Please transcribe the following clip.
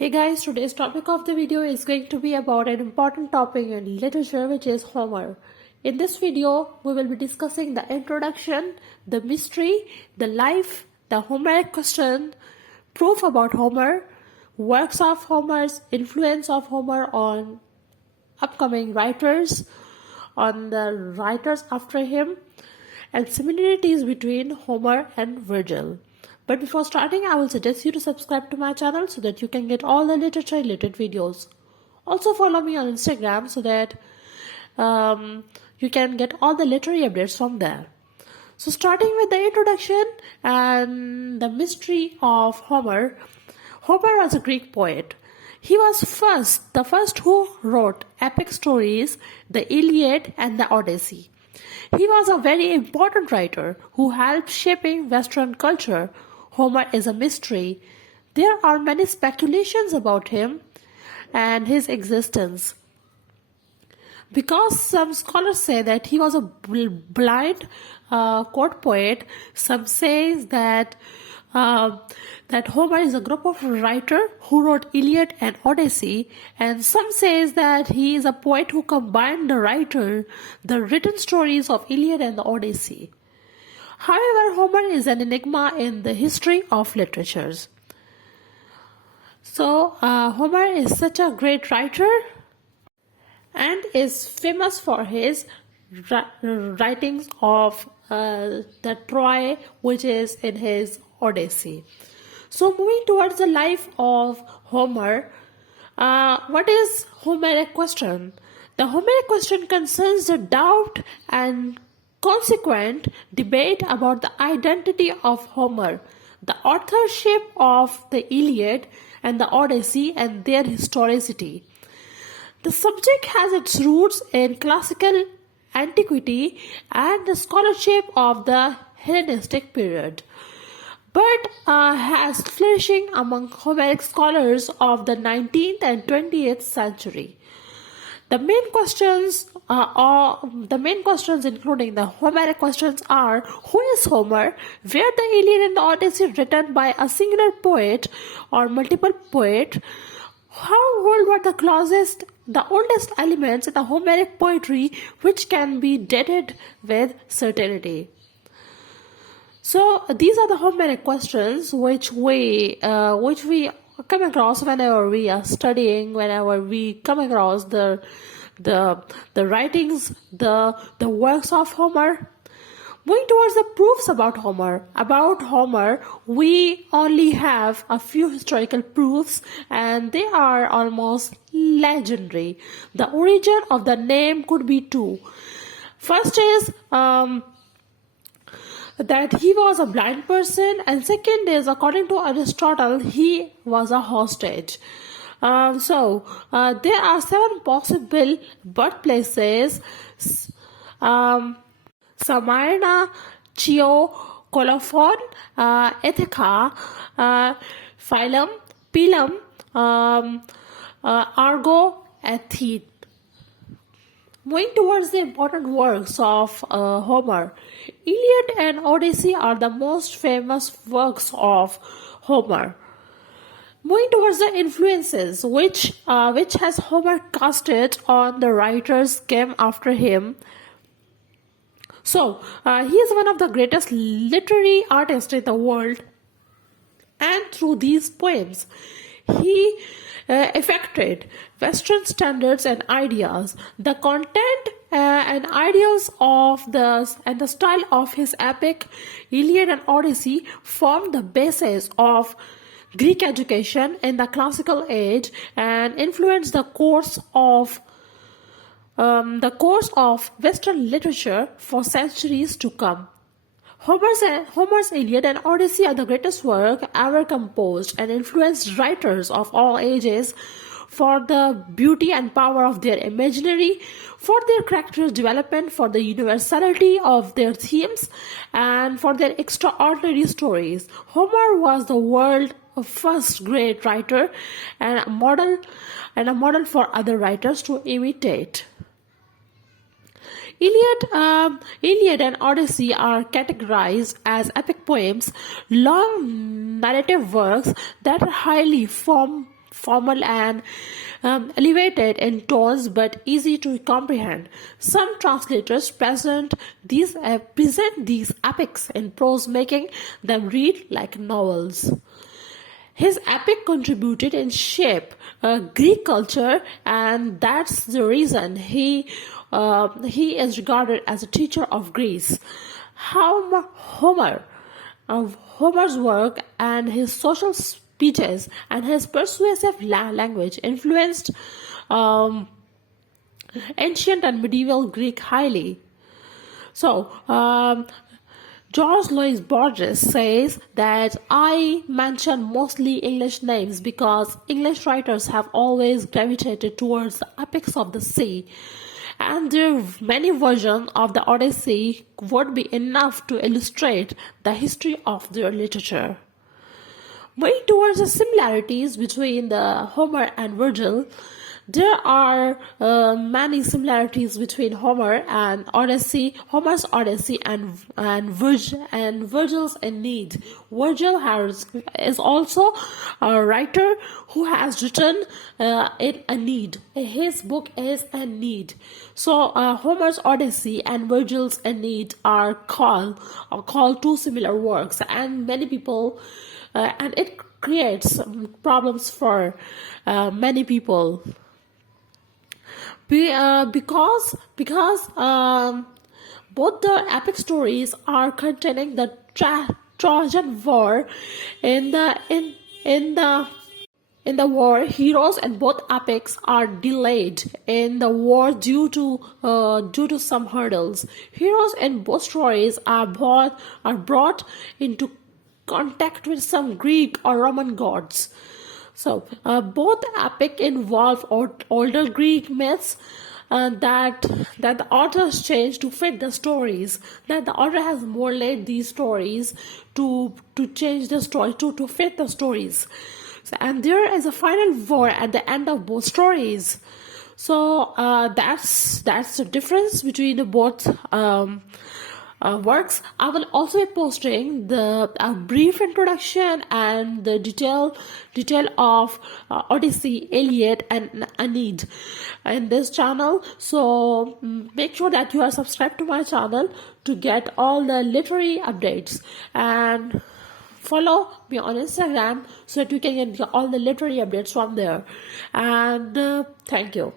Hey guys, today's topic of the video is going to be about an important topic in literature, which is Homer. In this video, we will be discussing the introduction, the mystery, the life, the Homeric question, proof about Homer, works of Homer's, influence of Homer on upcoming writers, on the writers after him, and similarities between Homer and Virgil. But before starting, I will suggest you to subscribe to my channel so that you can get all the literature related videos. Also follow me on Instagram so that you can get all the literary updates from there. So starting with the introduction and the mystery of Homer. Homer was a Greek poet. He was the first who wrote epic stories, the Iliad and the Odyssey. He was a very important writer who helped shaping Western culture. Homer is a mystery. There are many speculations about him and his existence. Because some scholars say that he was a blind court poet, some say that Homer is a group of writers who wrote Iliad and Odyssey, and some says that he is a poet who combined the written stories of Iliad and the Odyssey. However, Homer is an enigma in the history of literatures. So, Homer is such a great writer and is famous for his writings of the Troy, which is in his Odyssey. So, moving towards the life of Homer, what is Homeric question? The Homeric question concerns the doubt and consequent debate about the identity of Homer, the authorship of the Iliad and the Odyssey, and their historicity. The subject has its roots in classical antiquity and the scholarship of the Hellenistic period, but has flourishing among Homeric scholars of the 19th and 20th century. The main questions including the Homeric questions are: who is Homer? Were the Iliad and the Odyssey written by a singular poet or multiple poets? How old were the oldest elements in the Homeric poetry which can be dated with certainty? So these are the Homeric questions which we come across whenever we are studying, whenever we come across the writings, the works of Homer. Moving towards the proofs about Homer. About Homer, we only have a few historical proofs, and they are almost legendary. The origin of the name could be two. First is that he was a blind person, and second is, according to Aristotle, he was a hostage. There are 7 possible birthplaces: Smyrna, Chio, Colophon, Ithaca, Philum, Pelum, Argo, Athene. Moving towards the important works of Homer, Iliad and Odyssey are the most famous works of Homer. Moving towards the influences which has Homer casted on the writers came after him. So, he is one of the greatest literary artists in the world, and through these poems, he affected Western standards and ideas. The content and ideals of the style of his epic Iliad and Odyssey formed the basis of Greek education in the classical age and influenced the course of Western literature for centuries to come. Homer's Iliad and Odyssey are the greatest work ever composed and influenced writers of all ages for the beauty and power of their imaginary, for their character development, for the universality of their themes, and for their extraordinary stories. Homer was the world's first great writer and a model for other writers to imitate. Iliad and Odyssey are categorized as epic poems, long narrative works that are highly formal and elevated in tones but easy to comprehend. Some translators present these epics in prose, making them read like novels. His epic contributed in shape Greek culture, and that's the reason he is regarded as a teacher of Greece. Homer's work and his social speeches and his persuasive language influenced ancient and medieval Greek highly. So, George Louis Borges says that I mention mostly English names because English writers have always gravitated towards the epics of the sea, and their many versions of the Odyssey would be enough to illustrate the history of their literature. Moving towards the similarities between the Homer and Virgil, there are many similarities between Homer's Odyssey, and Virgil's Aeneid. Virgil is also a writer who has written in Aeneid. His book is Aeneid. So Homer's Odyssey and Virgil's Aeneid are called two similar works, and many people, and it creates problems for many people. Because both the epic stories are containing the Trojan War. In the war, heroes in both epics are delayed in the war due to some hurdles. Heroes in both stories are brought into contact with some Greek or Roman gods. So both epic involve older Greek myths that the authors changed to fit the stories. That the author has morelated these stories to change the story to fit the stories. So, and there is a final war at the end of both stories. So that's the difference between the both works. I will also be posting the brief introduction and the detail of Odyssey, Iliad, and Aeneid in this channel. So make sure that you are subscribed to my channel to get all the literary updates, and follow me on Instagram so that you can get all the literary updates from there. And thank you.